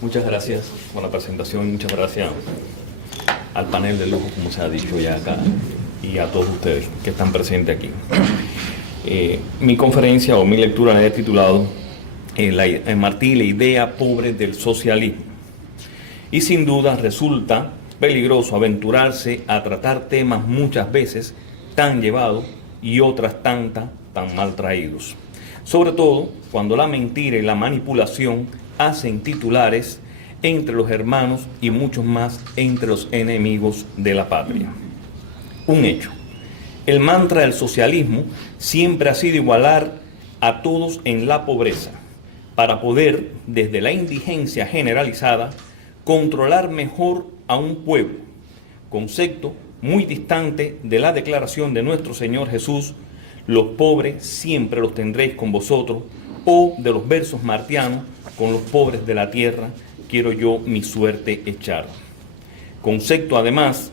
Muchas gracias por la presentación y muchas gracias al panel de lujo, como se ha dicho ya acá, y a todos ustedes que están presentes aquí. Mi conferencia o mi lectura la he titulado Martí, la idea pobre del socialismo. Y sin duda resulta peligroso aventurarse a tratar temas muchas veces tan llevados y otras tantas tan mal traídos. Sobre todo cuando la mentira y la manipulación hacen titulares entre los hermanos y muchos más entre los enemigos de la patria. Un hecho: el mantra del socialismo siempre ha sido igualar a todos en la pobreza, para poder, desde la indigencia generalizada, controlar mejor a un pueblo, concepto muy distante de la declaración de nuestro Señor Jesús: los pobres siempre los tendréis con vosotros, o de los versos martianos: con los pobres de la tierra quiero yo mi suerte echar. Concepto, además,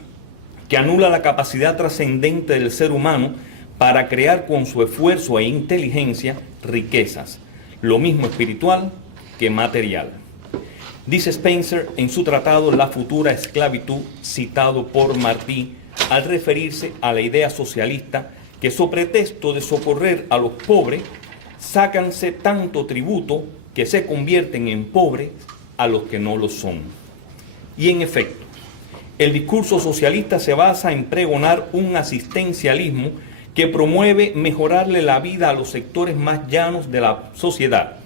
que anula la capacidad trascendente del ser humano para crear con su esfuerzo e inteligencia riquezas, lo mismo espiritual que material. Dice Spencer en su tratado La futura esclavitud, citado por Martí, al referirse a la idea socialista, que so pretexto de socorrer a los pobres, sácanse tanto tributo que se convierten en pobres a los que no lo son. Y en efecto, el discurso socialista se basa en pregonar un asistencialismo que promueve mejorarle la vida a los sectores más llanos de la sociedad,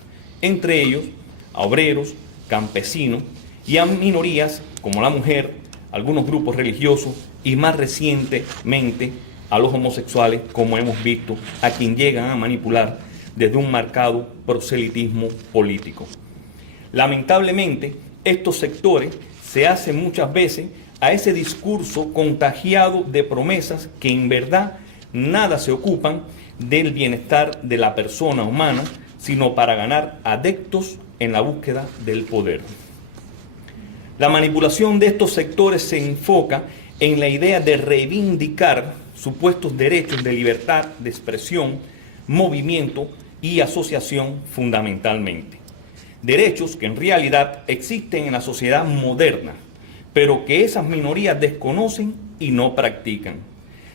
entre ellos a obreros, campesinos y a minorías como la mujer, algunos grupos religiosos y más recientemente a los homosexuales, como hemos visto, a quien llegan a manipular desde un marcado proselitismo político. Lamentablemente, estos sectores se hacen muchas veces a ese discurso contagiado de promesas que en verdad nada se ocupan del bienestar de la persona humana, sino para ganar adeptos en la búsqueda del poder. La manipulación de estos sectores se enfoca en la idea de reivindicar supuestos derechos de libertad de expresión, movimiento y asociación fundamentalmente. Derechos que en realidad existen en la sociedad moderna, pero que esas minorías desconocen y no practican.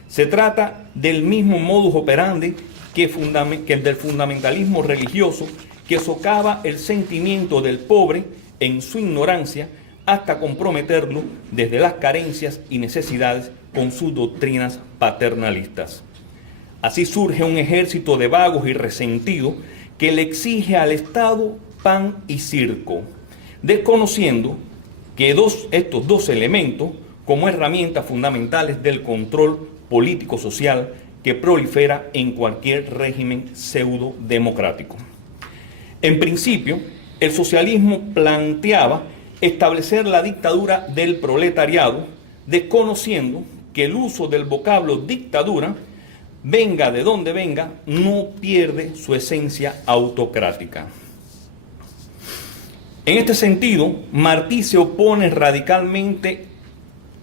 Se trata del mismo modus operandi que el del fundamentalismo religioso, que socava el sentimiento del pobre en su ignorancia hasta comprometerlo desde las carencias y necesidades con sus doctrinas paternalistas. Así surge un ejército de vagos y resentidos que le exige al Estado pan y circo, desconociendo que estos dos elementos como herramientas fundamentales del control político-social que prolifera en cualquier régimen pseudo-democrático. En principio, el socialismo planteaba establecer la dictadura del proletariado, desconociendo que el uso del vocablo dictadura, venga de donde venga, no pierde su esencia autocrática. En este sentido, Martí se opone radicalmente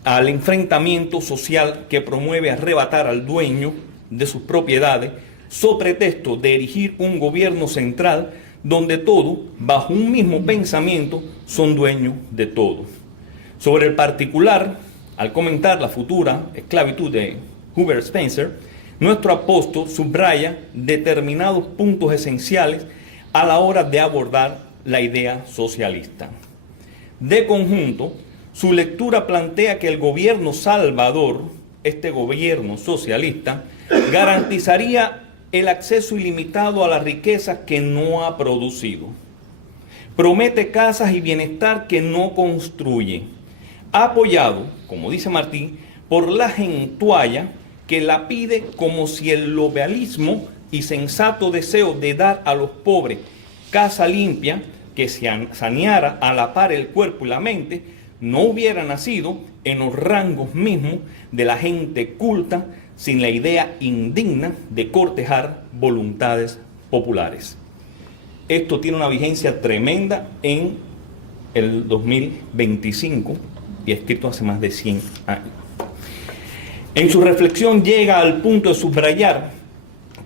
al enfrentamiento social que promueve arrebatar al dueño de sus propiedades, so pretexto de erigir un gobierno central donde todos, bajo un mismo pensamiento, son dueños de todo. Sobre el particular, al comentar la futura esclavitud de Herbert Spencer, nuestro apóstol subraya determinados puntos esenciales a la hora de abordar la idea socialista. De conjunto, su lectura plantea que el gobierno salvador, este gobierno socialista, garantizaría el acceso ilimitado a las riquezas que no ha producido. Promete casas y bienestar que no construye. Apoyado, como dice Martí, por la gentualla que la pide como si el lobealismo y sensato deseo de dar a los pobres casa limpia que saneara a la par el cuerpo y la mente no hubiera nacido en los rangos mismos de la gente culta, sin la idea indigna de cortejar voluntades populares. Esto tiene una vigencia tremenda en el 2025 y escrito hace más de 100 años. En su reflexión llega al punto de subrayar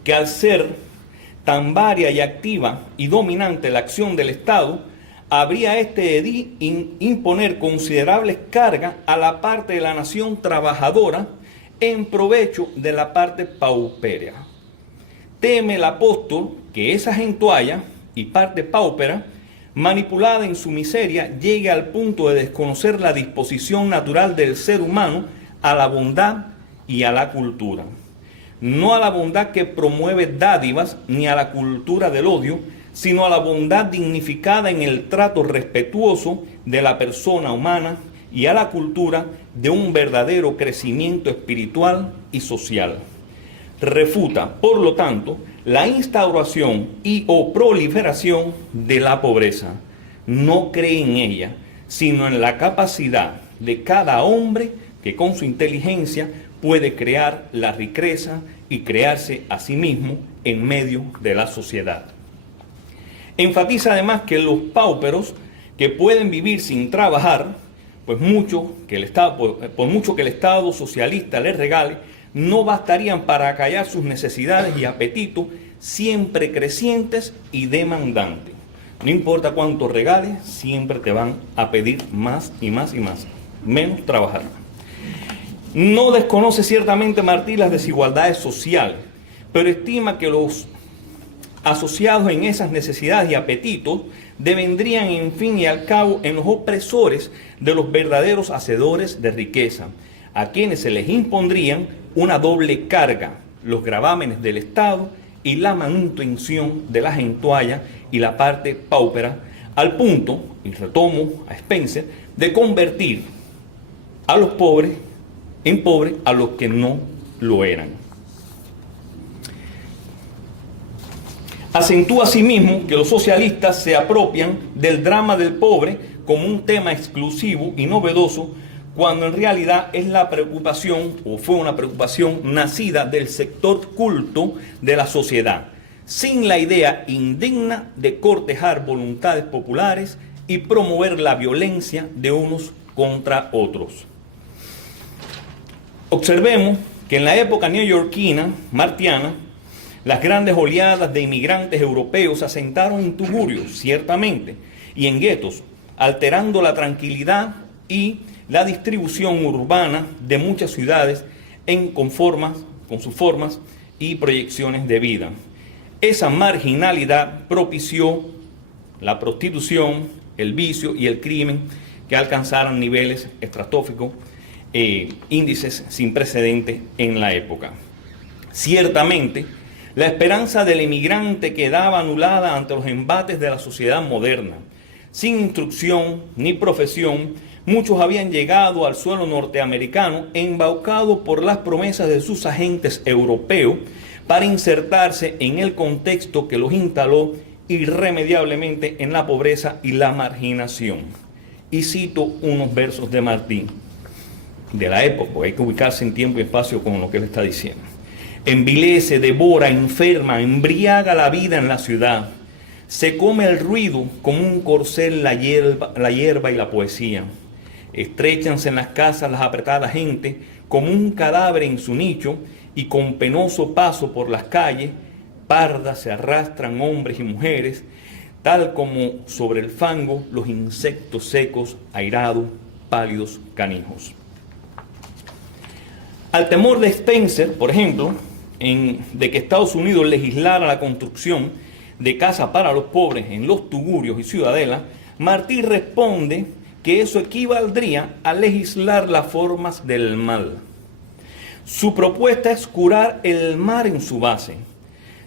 que al ser tan varia y activa y dominante la acción del Estado, habría este edil imponer considerables cargas a la parte de la nación trabajadora en provecho de la parte paupérea. Teme el apóstol que esa gentualla y parte paupera, manipulada en su miseria, llegue al punto de desconocer la disposición natural del ser humano a la bondad y a la cultura. No a la bondad que promueve dádivas ni a la cultura del odio, sino a la bondad dignificada en el trato respetuoso de la persona humana y a la cultura de un verdadero crecimiento espiritual y social. Refuta, por lo tanto, la instauración y o proliferación de la pobreza. No cree en ella, sino en la capacidad de cada hombre que con su inteligencia puede crear la riqueza y crearse a sí mismo en medio de la sociedad. Enfatiza además que los pauperos que pueden vivir sin trabajar, pues por mucho que el Estado socialista les regale, no bastarían para acallar sus necesidades y apetitos siempre crecientes y demandantes. No importa cuánto regales, siempre te van a pedir más y más y más, menos trabajar. No desconoce ciertamente Martí las desigualdades sociales, pero estima que los asociados en esas necesidades y apetitos devendrían en fin y al cabo en los opresores de los verdaderos hacedores de riqueza, a quienes se les impondrían una doble carga, los gravámenes del Estado y la manutención de la gentualla y la parte paupera, al punto, y retomo a Spencer, de convertir a los pobres en pobres a los que no lo eran. Acentúa asimismo que los socialistas se apropian del drama del pobre como un tema exclusivo y novedoso, cuando en realidad es la preocupación, o fue una preocupación nacida del sector culto de la sociedad, sin la idea indigna de cortejar voluntades populares y promover la violencia de unos contra otros. Observemos que en la época neoyorquina, martiana, las grandes oleadas de inmigrantes europeos se asentaron en tugurios, ciertamente, y en guetos, alterando la tranquilidad y la distribución urbana de muchas ciudades con sus formas y proyecciones de vida. Esa marginalidad propició la prostitución, el vicio y el crimen que alcanzaron niveles estratosféricos, índices sin precedente en la época. Ciertamente, la esperanza del emigrante quedaba anulada ante los embates de la sociedad moderna. Sin instrucción ni profesión, muchos habían llegado al suelo norteamericano embaucados por las promesas de sus agentes europeos para insertarse en el contexto que los instaló irremediablemente en la pobreza y la marginación. Y cito unos versos de Martí, de la época, porque hay que ubicarse en tiempo y espacio con lo que él está diciendo. Envilece, devora, enferma, embriaga la vida en la ciudad. Se come el ruido como un corcel la hierba y la poesía. Estréchanse en las casas las apretadas gente como un cadáver en su nicho, y con penoso paso por las calles, pardas se arrastran hombres y mujeres, tal como sobre el fango los insectos secos, airados, pálidos, canijos. Al temor de Spencer, por ejemplo, de que Estados Unidos legislara la construcción de casas para los pobres en los tugurios y ciudadelas, Martí responde que eso equivaldría a legislar las formas del mal. Su propuesta es curar el mal en su base.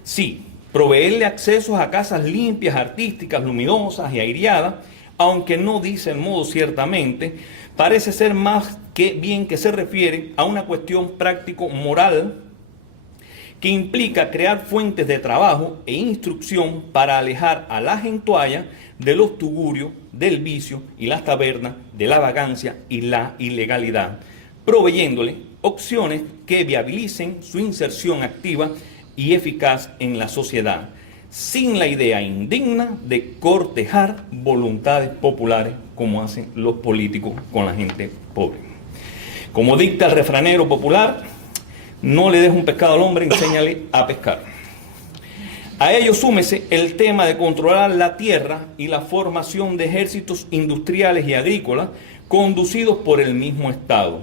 Sí, proveerle accesos a casas limpias, artísticas, luminosas y aireadas, aunque no dice el modo ciertamente, parece ser más que bien que se refiere a una cuestión práctico-moral que implica crear fuentes de trabajo e instrucción para alejar a la gentualla de los tugurios, del vicio y las tabernas, de la vagancia y la ilegalidad, proveyéndole opciones que viabilicen su inserción activa y eficaz en la sociedad, sin la idea indigna de cortejar voluntades populares como hacen los políticos con la gente pobre. Como dicta el refranero popular, no le des un pescado al hombre, enséñale a pescar. A ello súmese el tema de controlar la tierra y la formación de ejércitos industriales y agrícolas conducidos por el mismo Estado.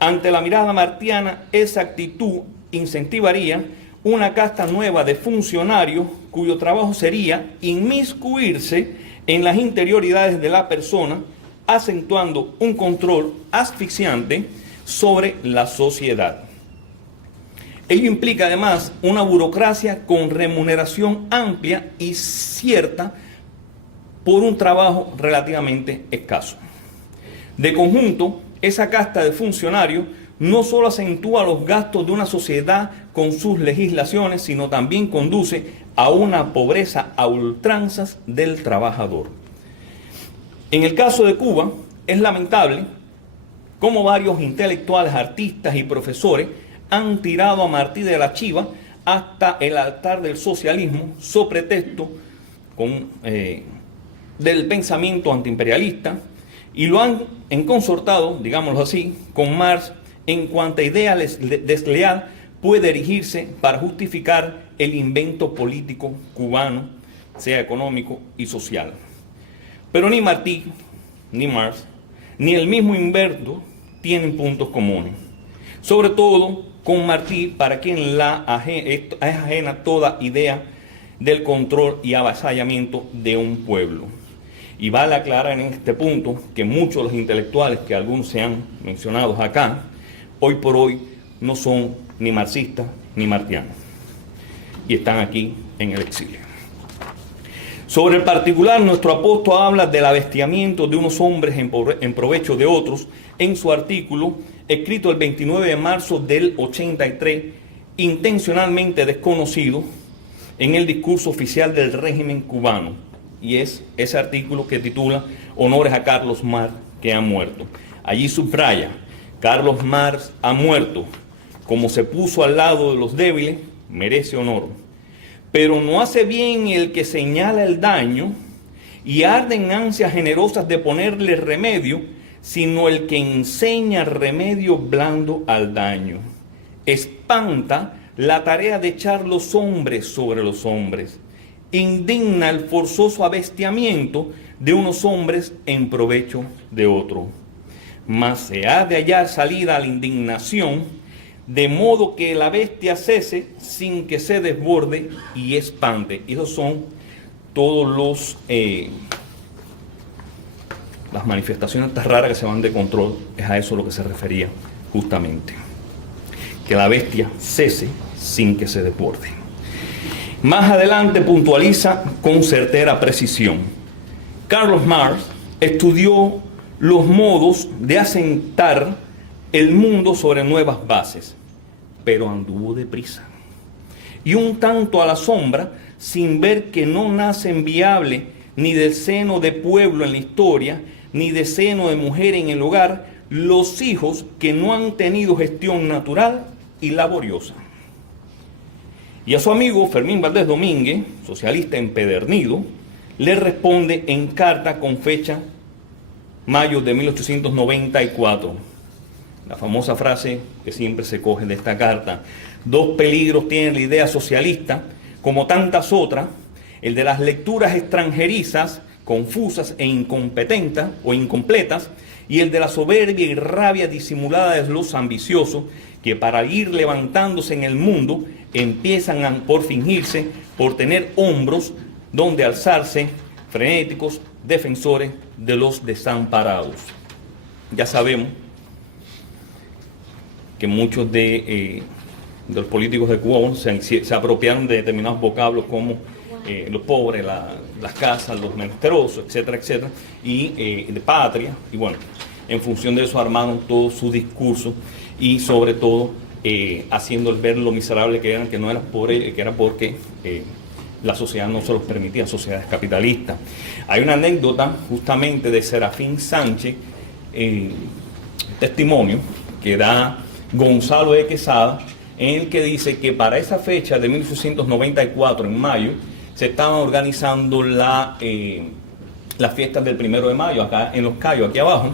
Ante la mirada martiana, esa actitud incentivaría una casta nueva de funcionarios cuyo trabajo sería inmiscuirse en las interioridades de la persona, acentuando un control asfixiante sobre la sociedad. Ello implica además una burocracia con remuneración amplia y cierta por un trabajo relativamente escaso. De conjunto, esa casta de funcionarios no solo acentúa los gastos de una sociedad con sus legislaciones, sino también conduce a una pobreza a ultranzas del trabajador. En el caso de Cuba, es lamentable cómo varios intelectuales, artistas y profesores han tirado a Martí de la Chiva hasta el altar del socialismo, so pretexto del pensamiento antiimperialista, y lo han consortado, digámoslo así, con Marx en cuanta idea desleal puede erigirse para justificar el invento político cubano, sea económico y social. Pero ni Martí, ni Marx, ni el mismo invento tienen puntos comunes. Sobre todo con Martí, para quien es ajena toda idea del control y avasallamiento de un pueblo. Y vale aclarar en este punto que muchos de los intelectuales, que algunos se han mencionado acá, hoy por hoy no son ni marxistas ni martianos, y están aquí en el exilio. Sobre el particular, nuestro apóstol habla del avestiamiento de unos hombres en provecho de otros en su artículo, escrito el 29 de marzo del 83, intencionalmente desconocido en el discurso oficial del régimen cubano, y es ese artículo que titula Honores a Carlos Marx, que ha muerto. Allí subraya: Carlos Marx ha muerto, como se puso al lado de los débiles, merece honor. Pero no hace bien el que señala el daño y arde en ansias generosas de ponerle remedio, sino el que enseña remedio blando al daño. Espanta la tarea de echar los hombres sobre los hombres. Indigna el forzoso avestiamiento de unos hombres en provecho de otro. Mas se ha de hallar salida a la indignación, de modo que la bestia cese sin que se desborde y espante. Y esos son todos las manifestaciones tan raras que se van de control. Es a eso lo que se refería justamente. Que la bestia cese sin que se desborde. Más adelante puntualiza con certera precisión: Carlos Marx estudió los modos de asentar el mundo sobre nuevas bases, pero anduvo deprisa y un tanto a la sombra, sin ver que no nacen viable ni del seno de pueblo en la historia, ni de seno de mujer en el hogar, los hijos que no han tenido gestión natural y laboriosa. Y a su amigo Fermín Valdés Domínguez, socialista empedernido, le responde en carta con fecha mayo de 1894. La famosa frase que siempre se coge de esta carta: dos peligros tiene la idea socialista, como tantas otras, el de las lecturas extranjerizas, confusas e incompletas, y el de la soberbia y rabia disimulada de los ambiciosos, que para ir levantándose en el mundo empiezan por fingirse, por tener hombros donde alzarse, frenéticos defensores de los desamparados. Ya sabemos que muchos de los políticos de Cuba se apropiaron de determinados vocablos como los pobres, las casas, los menesterosos, etcétera, etcétera, y de patria, y bueno, en función de eso armaron todo su discurso, y sobre todo haciéndoles ver lo miserable que eran, que no era por ellos, que era porque la sociedad no se los permitía, sociedades capitalistas. Hay una anécdota justamente de Serafín Sánchez, testimonio que da Gonzalo de Quesada, en el que dice que para esa fecha de 1894, en mayo, se estaban organizando las fiestas del 1 de mayo, acá en Los Cayos, aquí abajo,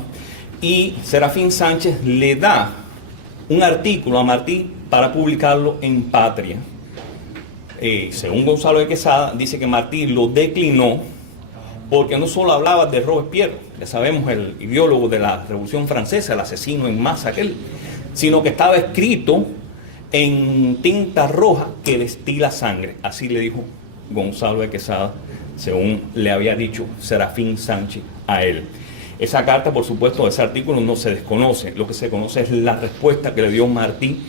y Serafín Sánchez le da un artículo a Martí para publicarlo en Patria. según Gonzalo de Quesada, dice que Martí lo declinó porque no solo hablaba de Robespierre, ya sabemos, el ideólogo de la Revolución Francesa, el asesino en masa aquel, sino que estaba escrito en tinta roja que destila sangre. Así le dijo Gonzalo de Quesada, según le había dicho Serafín Sánchez a él. Esa carta, por supuesto, ese artículo no se desconoce. Lo que se conoce es la respuesta que le dio Martí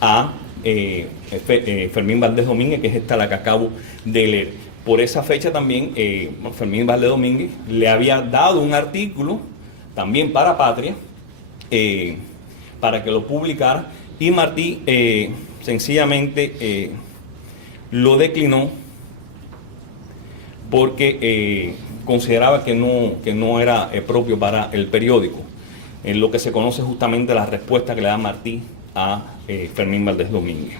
a Fermín Valdés Domínguez, que es esta la que acabo de leer. Por esa fecha también Fermín Valdés Domínguez le había dado un artículo también para Patria, para que lo publicara, y Martí sencillamente lo declinó porque consideraba que no era propio para el periódico. En lo que se conoce justamente la respuesta que le da Martí a Fermín Valdés Domínguez.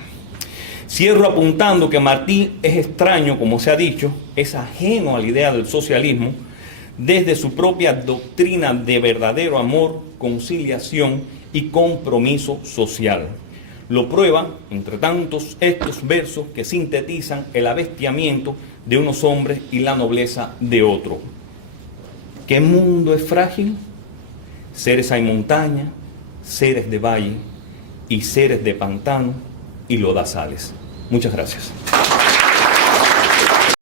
Cierro apuntando que Martí es extraño, como se ha dicho, es ajeno a la idea del socialismo desde su propia doctrina de verdadero amor, conciliación y compromiso social. Lo prueban, entre tantos, estos versos que sintetizan el abestiamiento de unos hombres y la nobleza de otro. ¿Qué mundo es frágil? Seres hay montaña, seres de valle y seres de pantano y lodazales. Muchas gracias.